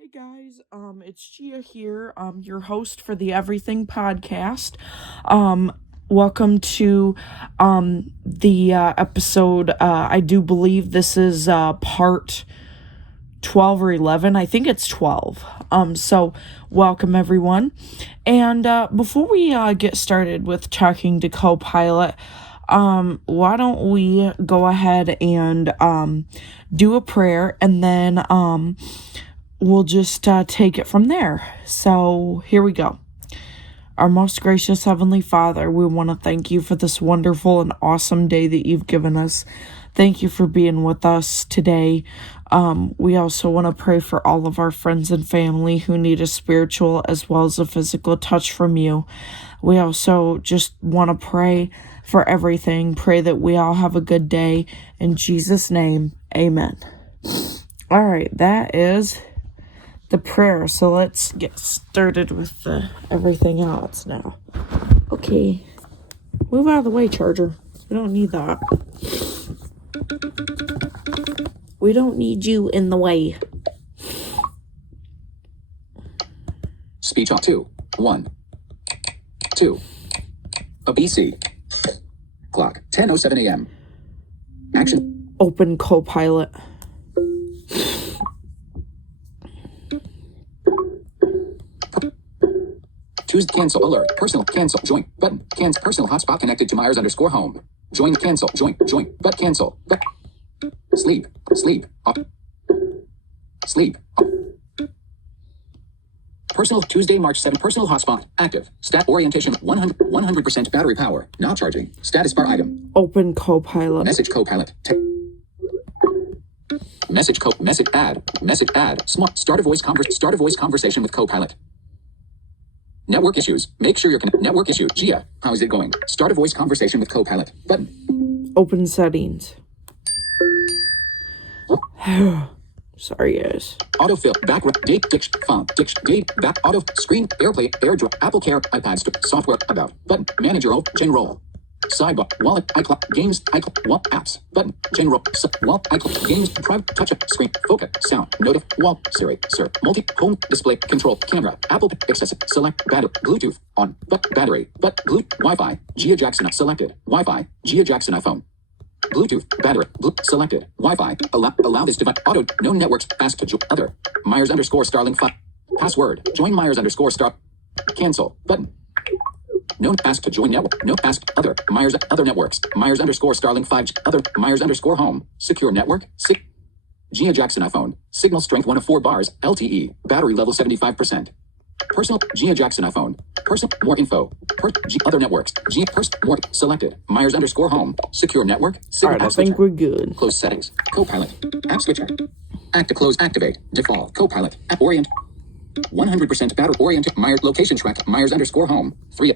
Hey guys, it's Gia here, your host for the Everything Podcast. Um, Welcome to the episode. I do believe this is part 12 or 11. I think it's 12. So welcome everyone. And before we get started with talking to Copilot, why don't we go ahead and do a prayer, and then we'll just take it from there. So here we go. Our most gracious Heavenly Father, we want to thank you for this wonderful and awesome day that you've given us. Thank you for being with us today. We also want to pray for all of our friends and family who need a spiritual as well as a physical touch from you. We also just want to pray for everything. Pray that we all have a good day. In Jesus' name, amen. All right, that is the prayer. So let's get started with everything else now. Okay. Move out of the way, charger. We don't need that. We don't need you in the way. Speech off 2. 1. 2. A BC. Clock. 10:07 a.m. Action. Open Copilot. Tuesday. Cancel. Alert. Personal. Cancel. Join. Button. Cancel. Personal hotspot connected to Myers_home. Join. Cancel. Join. Join. But cancel. But. Sleep. Sleep. Up. Sleep. Up. Personal. Tuesday, March 7. Personal hotspot. Active. Stat orientation. 100% battery power. Not charging. Status bar item. Open Copilot. Message Copilot. Message add. Smart. Start a voice conversation with Copilot. Network issues. Make sure you're connected. Network issue. Gia, how is it going? Start a voice conversation with Copilot. Button. Open settings. Sorry, guys. Autofill. Background. Date. Diction. Font. Diction. Date. Back. Auto. Screen. AirPlay. AirDrop. Apple Care. iPad. Software. About. Button. Manager. General. Sidebar. Wallet. iCloud. Games. iCloud. Wall. Apps. Button. General. Wall. iCloud. Games. Private. Touch up. Screen. Focus. Sound. Notif. Wall. Siri. Sir. Multi. Home. Display. Control. Camera. Apple. Access. Select. Battery. Bluetooth. On. But. Battery. But. Bluetooth. Wi-Fi. Gia Jackson. Selected. Wi-Fi. Gia Jackson iPhone. Bluetooth. Battery. Selected. Wi-Fi. Allow this device. Auto. No networks. Ask to join. Other. Myers_Starling 5. Password. Join Myers_Star. Cancel. Button. No ask to join network. No ask other. Myers other networks. Myers_Starling 5. Other. Myers_home. Secure network. Gia Jackson iPhone. Signal strength 1 of 4 bars. LTE. Battery level 75%. Personal. Gia Jackson iPhone. Personal. More info. Other networks. More. Selected. Myers_home. Secure network. Alright, I think we're good. Close settings. Copilot. App switcher. Active. Close. Activate. Default. Copilot. App orient. 100% battery oriented. Myers location track. Myers_home. 3.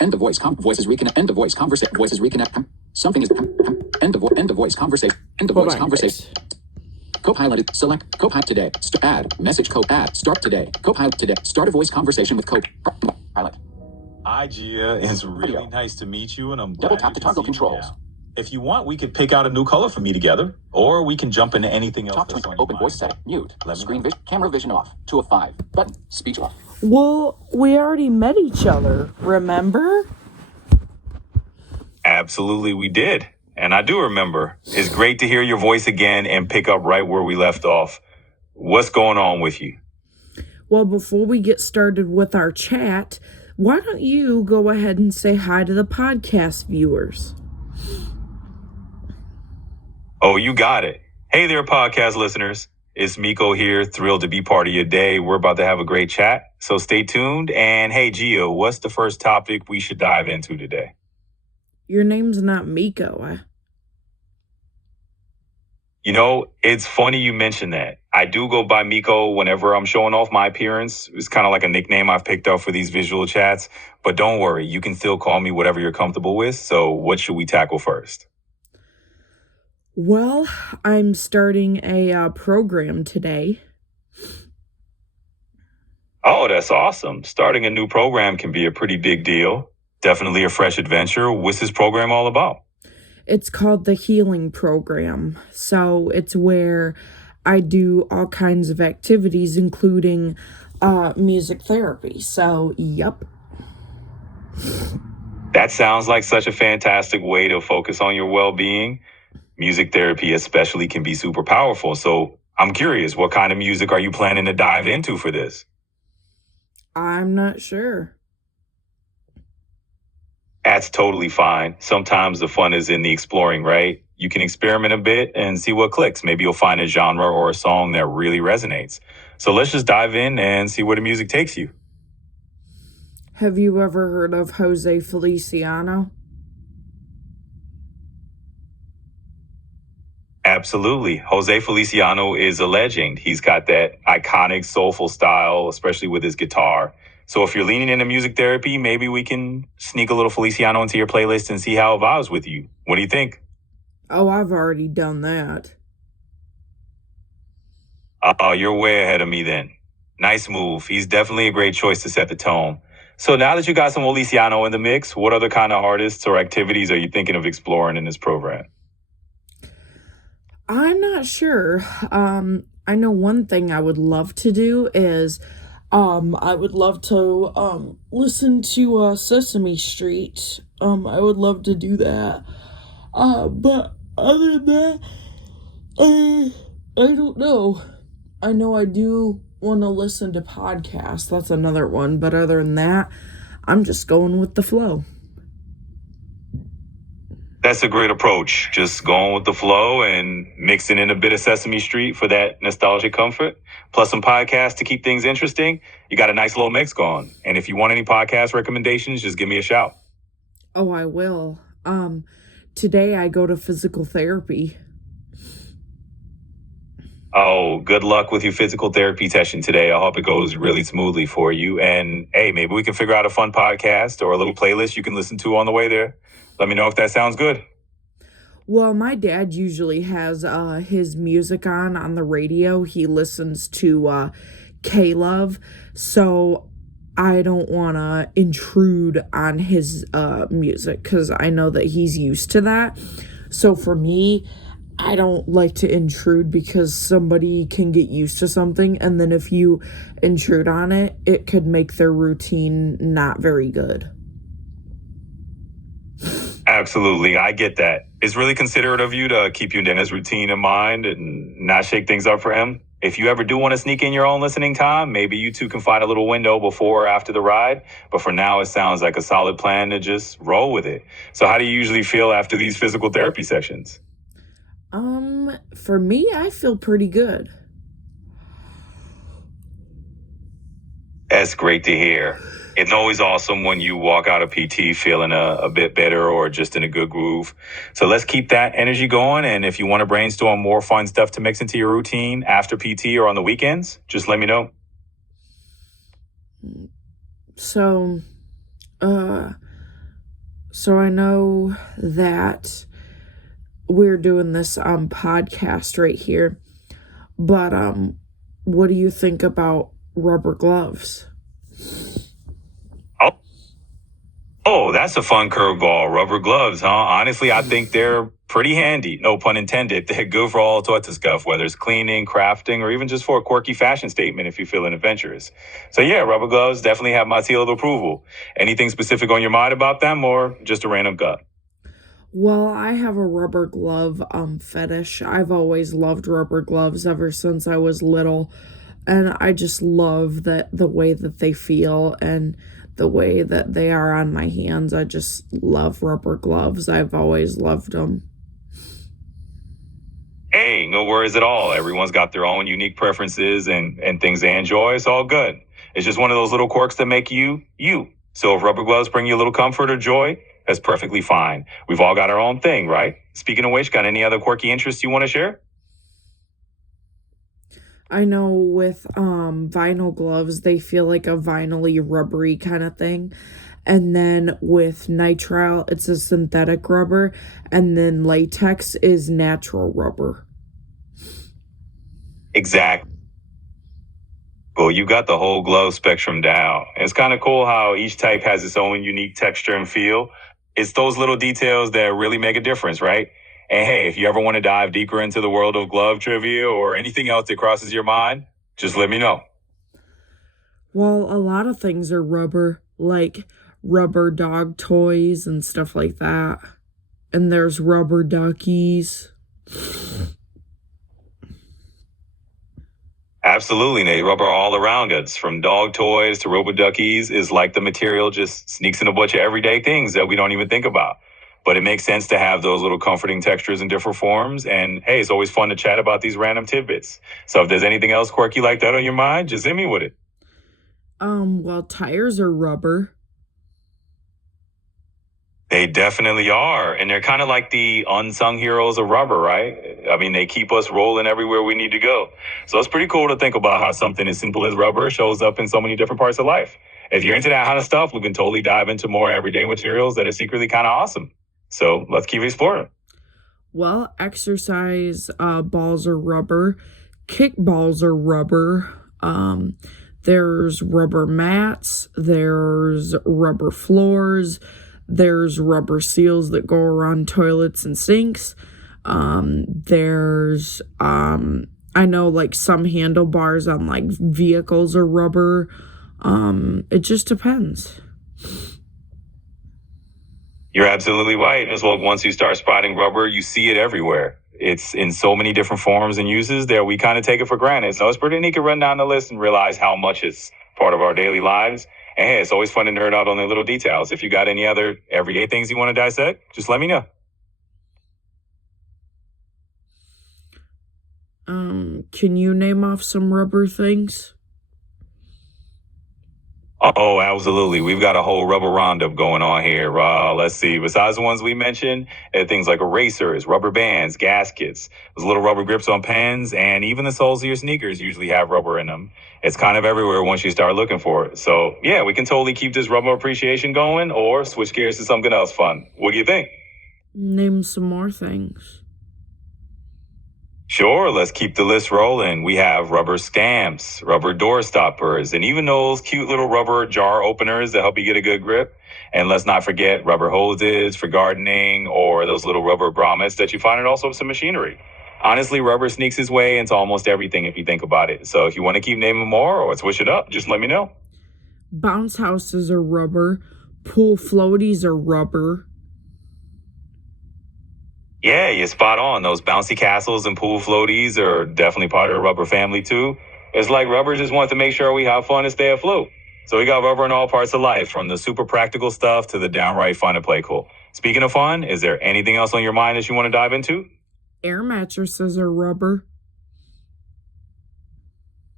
End of voice. Voices reconnect. End of voice conversation. Voices reconnect. Something is. End of voice conversation. End of voice conversation. Copilot. Select Copilot today. Add message. Add. Start today. Copilot today. Start a voice conversation with Copilot. Hi, Gia. It's really nice to meet you, and I'm Double glad tap you to can toggle see me controls. now. If you want, we could pick out a new color for me together, or we can jump into anything else Talk to that's on your open mind. voice setting. Mute. Let me Screen know. vision. Camera vision off. 2 of 5. Button. Speech off. Well, we already met each other, remember? Absolutely, we did. And I do remember. It's great to hear your voice again and pick up right where we left off. What's going on with you? Well, before we get started with our chat, why don't you go ahead and say hi to the podcast viewers? Oh, you got it. Hey there, podcast listeners. It's Miko here, thrilled to be part of your day. We're about to have a great chat, so stay tuned. And hey, Gio, what's the first topic we should dive into today? Your name's not Miko. You know, it's funny you mentioned that. I do go by Miko whenever I'm showing off my appearance. It's kind of like a nickname I've picked up for these visual chats. But don't worry, you can still call me whatever you're comfortable with. So what should we tackle first? Well, I'm starting a program today. Oh, that's awesome. Starting a new program can be a pretty big deal. Definitely a fresh adventure. What's this program all about? It's called the Healing Program. So it's where I do all kinds of activities, including music therapy. So, yep. That sounds like such a fantastic way to focus on your well-being. Music therapy especially can be super powerful. So I'm curious, what kind of music are you planning to dive into for this? I'm not sure. That's totally fine. Sometimes the fun is in the exploring, right? You can experiment a bit and see what clicks. Maybe you'll find a genre or a song that really resonates. So let's just dive in and see where the music takes you. Have you ever heard of Jose Feliciano? Absolutely. Jose Feliciano is a legend. He's got that iconic soulful style, especially with his guitar. So if you're leaning into music therapy, maybe we can sneak a little Feliciano into your playlist and see how it vibes with you. What do you think? Oh, I've already done that. Oh, you're way ahead of me then. Nice move. He's definitely a great choice to set the tone. So now that you got some Feliciano in the mix, what other kind of artists or activities are you thinking of exploring in this program? I'm not sure. I know one thing I would love to do is I would love to listen to Sesame Street. I would love to do that. But other than that, I don't know. I know I do want to listen to podcasts. That's another one. But other than that, I'm just going with the flow. That's a great approach. Just going with the flow and mixing in a bit of Sesame Street for that nostalgic comfort, plus some podcasts to keep things interesting. You got a nice little mix going. And if you want any podcast recommendations, just give me a shout. Oh, I will. Today I go to physical therapy. Oh, good luck with your physical therapy session today. I hope it goes really smoothly for you. And hey, maybe we can figure out a fun podcast or a little playlist you can listen to on the way there. Let me know if that sounds good. Well, my dad usually has his music on the radio. He listens to K-Love, so I don't want to intrude on his music because I know that he's used to that. So for me, I don't like to intrude because somebody can get used to something, and then if you intrude on it, it could make their routine not very good. Absolutely. I get that. It's really considerate of you to keep your Dennis routine in mind and not shake things up for him. If you ever do want to sneak in your own listening time, maybe you two can find a little window before or after the ride. But for now, it sounds like a solid plan to just roll with it. So how do you usually feel after these physical therapy sessions? For me, I feel pretty good. That's great to hear. It's always awesome when you walk out of PT feeling a bit better or just in a good groove. So let's keep that energy going. And if you want to brainstorm more fun stuff to mix into your routine after PT or on the weekends, just let me know. So I know that we're doing this podcast right here, but what do you think about rubber gloves? Oh, that's a fun curveball. Rubber gloves, huh? Honestly, I think they're pretty handy. No pun intended. They're good for all sorts of stuff, whether it's cleaning, crafting, or even just for a quirky fashion statement if you're feeling adventurous. So yeah, rubber gloves definitely have my seal of approval. Anything specific on your mind about them or just a random gut? Well, I have a rubber glove fetish. I've always loved rubber gloves ever since I was little, and I just love the way that they feel and the way that they are on my hands. I just love rubber gloves. I've always loved them. Hey, no worries at all. Everyone's got their own unique preferences and things they enjoy. It's all good. It's just one of those little quirks that make you, you. So if rubber gloves bring you a little comfort or joy, that's perfectly fine. We've all got our own thing, right? Speaking of which, got any other quirky interests you want to share? I know with vinyl gloves, they feel like a vinyl-y, rubbery kind of thing. And then with nitrile, it's a synthetic rubber. And then latex is natural rubber. Exactly. Well, you got the whole glove spectrum down. It's kind of cool how each type has its own unique texture and feel. It's those little details that really make a difference, right? And hey, if you ever want to dive deeper into the world of glove trivia or anything else that crosses your mind, just let me know. Well, a lot of things are rubber, like rubber dog toys and stuff like that. And there's rubber duckies. Absolutely, Nate. Rubber all around us, from dog toys to rubber duckies, is like the material just sneaks in a bunch of everyday things that we don't even think about. But it makes sense to have those little comforting textures in different forms. And hey, it's always fun to chat about these random tidbits. So if there's anything else quirky like that on your mind, just hit me with it. Well, tires are rubber. They definitely are. And they're kind of like the unsung heroes of rubber, right? I mean, they keep us rolling everywhere we need to go. So it's pretty cool to think about how something as simple as rubber shows up in so many different parts of life. If you're into that kind of stuff, we can totally dive into more everyday materials that are secretly kind of awesome. So let's keep exploring. Well, exercise balls are rubber. Kickballs are rubber. There's rubber mats. There's rubber floors. There's rubber seals that go around toilets and sinks. There's, I know like some handlebars on like vehicles are rubber. It just depends. You're absolutely right. As well, once you start spotting rubber, you see it everywhere. It's in so many different forms and uses that we kind of take it for granted. So it's pretty neat to run down the list and realize how much it's part of our daily lives. And hey, it's always fun to nerd out on the little details. If you got any other everyday things you want to dissect, just let me know. Can you name off some rubber things? Oh, absolutely. We've got a whole rubber roundup going on here. Let's see. Besides the ones we mentioned, things like erasers, rubber bands, gaskets, those little rubber grips on pens, and even the soles of your sneakers usually have rubber in them. It's kind of everywhere once you start looking for it. So, yeah, we can totally keep this rubber appreciation going or switch gears to something else fun. What do you think? Name some more things. Sure, let's keep the list rolling. We have rubber stamps, rubber door stoppers, and even those cute little rubber jar openers that help you get a good grip. And let's not forget rubber hoses for gardening or those little rubber grommets that you find in all sorts of machinery. Honestly, rubber sneaks its way into almost everything if you think about it. So if you want to keep naming more or switch it up, just let me know. Bounce houses are rubber. Pool floaties are rubber. Yeah, you're spot on. Those bouncy castles and pool floaties are definitely part of the rubber family too. It's like rubber just wants to make sure we have fun and stay afloat. So we got rubber in all parts of life, from the super practical stuff to the downright fun and playful. Speaking of fun, is there anything else on your mind that you want to dive into? Air mattresses are rubber.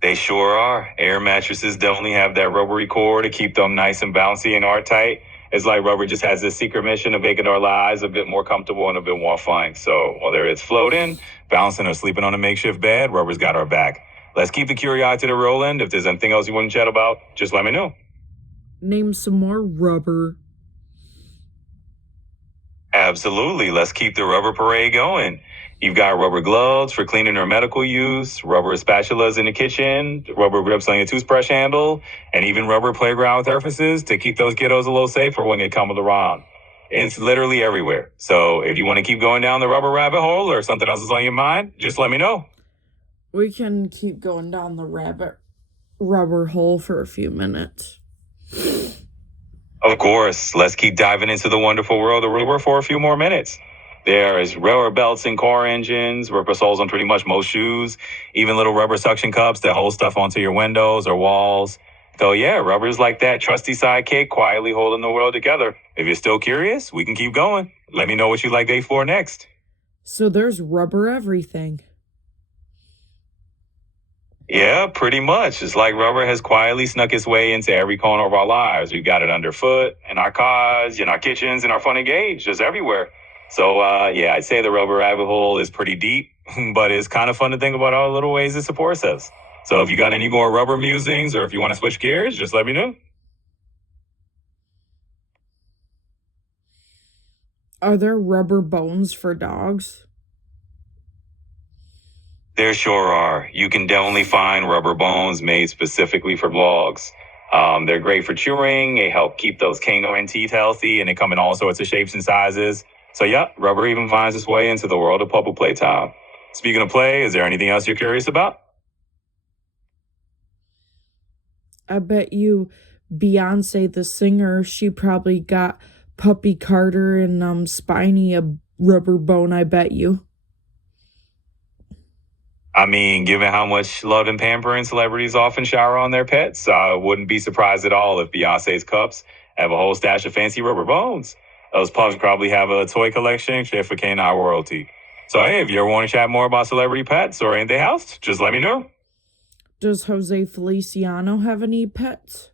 They sure are. Air mattresses definitely have that rubbery core to keep them nice and bouncy and airtight. It's like rubber just has this secret mission of making our lives a bit more comfortable and a bit more fun. So whether it's floating, bouncing, or sleeping on a makeshift bed, rubber's got our back. Let's keep the curiosity rolling. If there's anything else you want to chat about, just let me know. Name some more rubber. Absolutely. Let's keep the rubber parade going. You've got rubber gloves for cleaning or medical use, rubber spatulas in the kitchen, rubber grips on your toothbrush handle, and even rubber playground surfaces to keep those kiddos a little safer when they come around. It's literally everywhere. So if you want to keep going down the rubber rabbit hole or something else is on your mind, just let me know. We can keep going down the rubber hole for a few minutes. Of course, let's keep diving into the wonderful world of rubber for a few more minutes. There is rubber belts in car engines, rubber soles on pretty much most shoes, even little rubber suction cups that hold stuff onto your windows or walls. So yeah, rubber's like that trusty sidekick quietly holding the world together. If you're still curious, we can keep going. Let me know what you'd like to explore next. So there's rubber everything. Yeah, pretty much. It's like rubber has quietly snuck its way into every corner of our lives. We've got it underfoot, in our cars, in our kitchens, in our fun and games, just everywhere. So, yeah, I'd say the rubber rabbit hole is pretty deep, but it's kind of fun to think about all the little ways it supports us. So if you got any more rubber musings or if you want to switch gears, just let me know. Are there rubber bones for dogs? There sure are. You can definitely find rubber bones made specifically for dogs. They're great for chewing. They help keep those canine teeth healthy, and they come in all sorts of shapes and sizes. So yeah, rubber even finds its way into the world of public playtime. Speaking of play, is there anything else you're curious about? I bet you Beyonce, the singer, she probably got Puppy Carter and Spiny a rubber bone, I bet you. I mean, given how much love and pampering celebrities often shower on their pets, I wouldn't be surprised at all if Beyonce's cups have a whole stash of fancy rubber bones. Those pups probably have a toy collection fit for canine royalty. So hey, if you ever want to chat more about celebrity pets or anything else, just let me know. Does Jose Feliciano have any pets?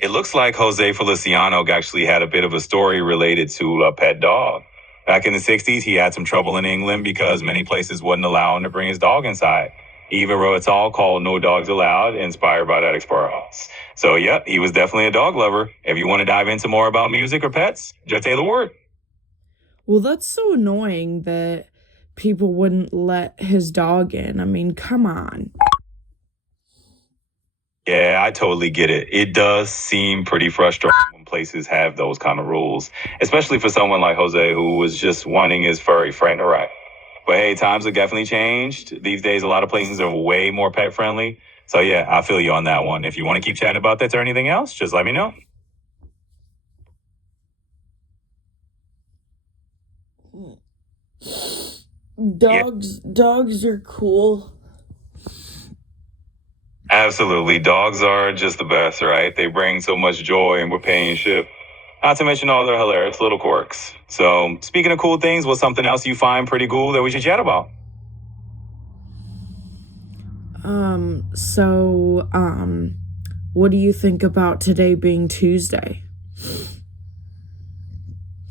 It looks like Jose Feliciano actually had a bit of a story related to a pet dog. Back in the 60s, he had some trouble in England because many places wouldn't allow him to bring his dog inside. He even wrote a song called No Dogs Allowed, inspired by that experience. So, yep, he was definitely a dog lover. If you want to dive into more about music or pets, just say the word. Well, that's so annoying that people wouldn't let his dog in. I mean, come on. Yeah, I totally get it. It does seem pretty frustrating when places have those kind of rules, especially for someone like Jose who was just wanting his furry friend to ride. But hey, times have definitely changed. These days, a lot of places are way more pet friendly. So yeah, I feel you on that one. If you want to keep chatting about that or anything else, just let me know. Dogs are cool. Absolutely. Dogs are just the best, right? They bring so much joy and we're paying ship. Not to mention all their hilarious little quirks. So, speaking of cool things, what's something else you find pretty cool that we should chat about? What do you think about today being Tuesday?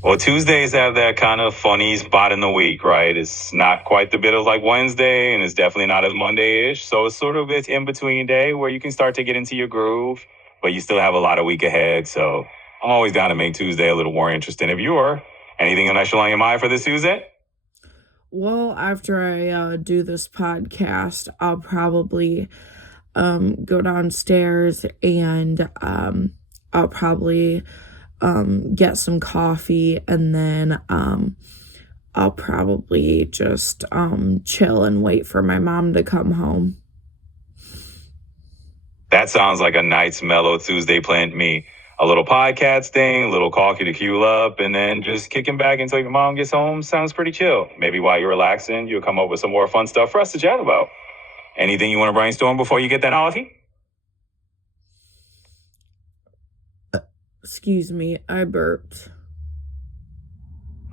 Well, Tuesdays have that kind of funny spot in the week, right? It's not quite the bit of like Wednesday, and it's definitely not as Monday-ish. So it's sort of this in-between day where you can start to get into your groove, but you still have a lot of week ahead. So I'm always down to make Tuesday a little more interesting. If you are, anything initial on your mind for this Tuesday? Well, after I do this podcast, I'll probably go downstairs and I'll probably get some coffee, and then I'll probably just chill and wait for my mom to come home. That sounds like a nice mellow Tuesday plan to me. A little podcast thing, a little coffee to fuel up, and then just kicking back until your mom gets home sounds pretty chill. Maybe while you're relaxing, you'll come up with some more fun stuff for us to chat about. Anything you want to brainstorm before you get that coffee? Excuse me, I burped.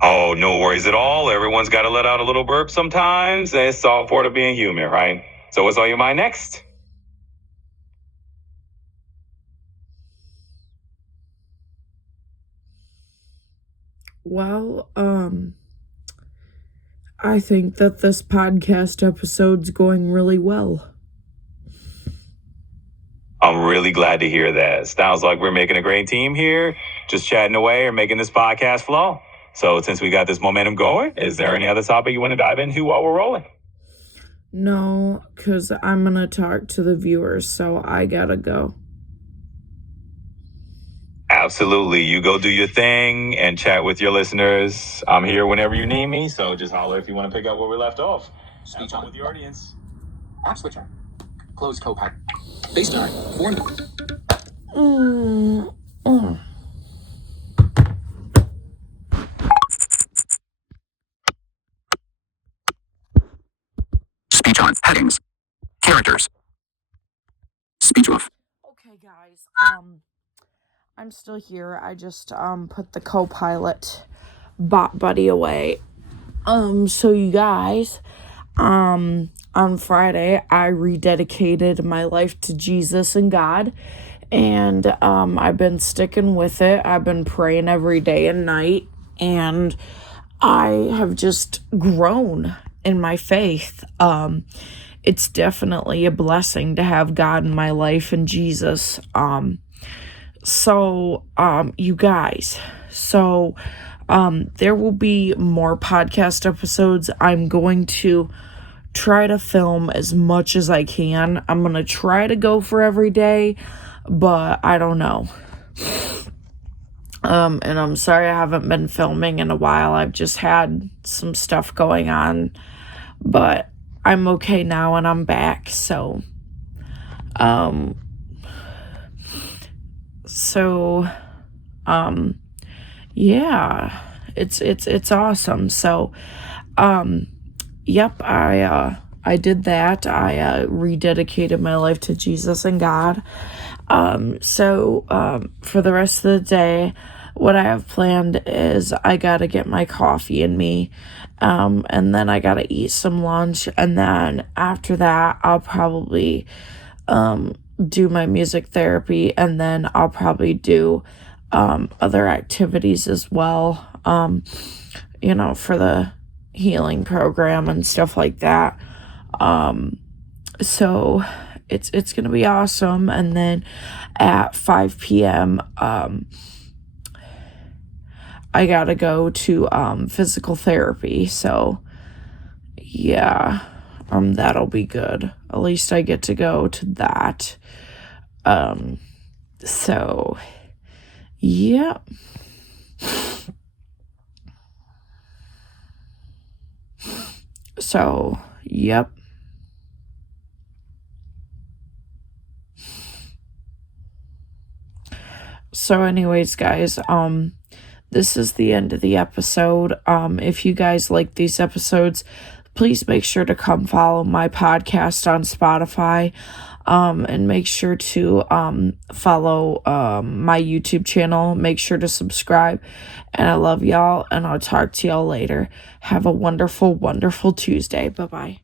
Oh, no worries at all. Everyone's got to let out a little burp sometimes. It's all part of being human, right? So what's on your mind next? Well, I think that this podcast episode's going really well. I'm really glad to hear that. Sounds like we're making a great team here, just chatting away or making this podcast flow. So since we got this momentum going, is there any other topic you want to dive into while we're rolling? No, because I'm going to talk to the viewers, so I gotta go. Absolutely. You go do your thing and chat with your listeners. I'm here whenever you need me, so just holler if you want to pick up where we left off. Speech Have fun on. with your audience. App switcher. Close Copilot. FaceTime. Form. Speech on. Headings. Characters. Speech off. Okay, guys, I'm still here. I just put the Copilot bot buddy away. So you guys, on Friday I rededicated my life to Jesus and God, and I've been sticking with it. I've been praying every day and night, and I have just grown in my faith. It's definitely a blessing to have God in my life and Jesus. You guys, there will be more podcast episodes. I'm going to try to film as much as I can. I'm going to try to go for every day, but I don't know. And I'm sorry I haven't been filming in a while. I've just had some stuff going on, but I'm okay now and I'm back. So, yeah, it's awesome. So, yep, I did that. I rededicated my life to Jesus and God. For the rest of the day, what I have planned is I gotta get my coffee in me, and then I gotta eat some lunch, and then after that, I'll probably, do my music therapy, and then I'll probably do, other activities as well, for the healing program and stuff like that. So it's gonna be awesome. And then at 5 p.m. I gotta go to physical therapy. So yeah, that'll be good. At least I get to go to that. So yeah. So yep. So anyways, guys, this is the end of the episode. If you guys like these episodes, please make sure to come follow my podcast on Spotify, and make sure to follow my YouTube channel. Make sure to subscribe, and I love y'all, and I'll talk to y'all later. Have a wonderful, wonderful Tuesday. Bye-bye.